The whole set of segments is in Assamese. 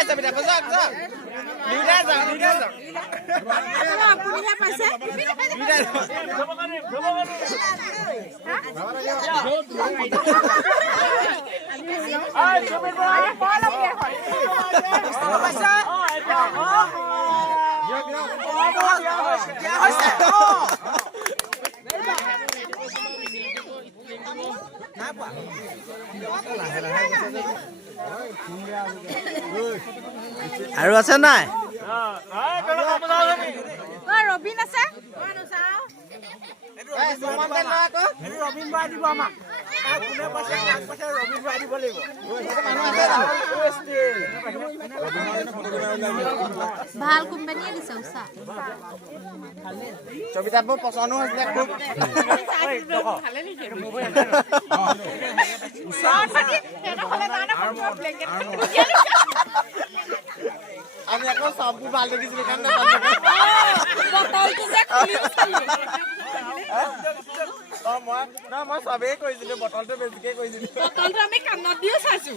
Tapi dapat zak. Lidah zak. Punya pasal. আৰু আছে নাই ৰবিন আছে ৰবিন বাই দিব আমাক কোনে পাছে ৰবিন বাই দিব লাগিব ভাল কোম্পানীয়ে দিছে উষা ছবিটাবোৰ পচন্দ হৈছে খুব আমি আকৌ সববোৰ ভাল দেখিছিলো কাৰণে মই সবেই কৈছিলো বটলটো বেছিকে কৈছিলো বটলটো আমি কাণত দিও চাইছো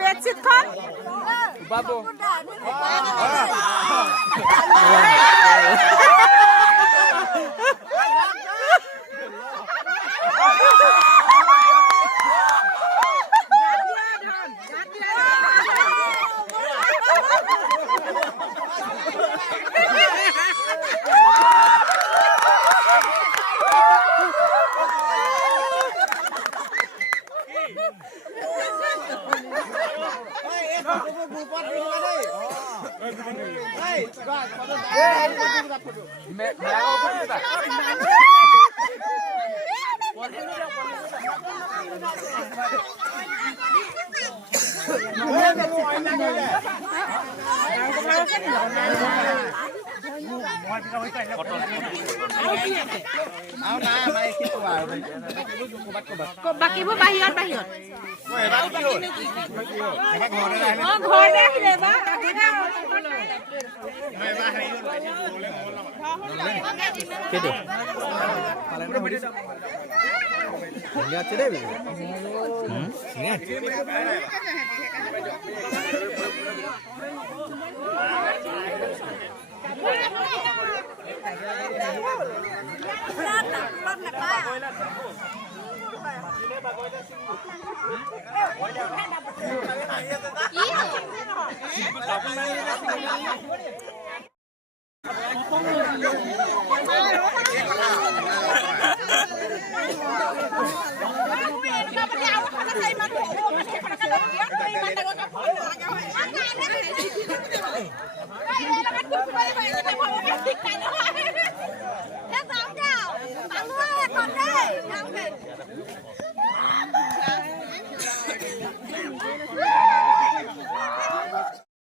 বেডশিট খন বাবু বাকিবোৰ বাহিৰত ঘৰতে আহিলে বা কেটো আছে দেই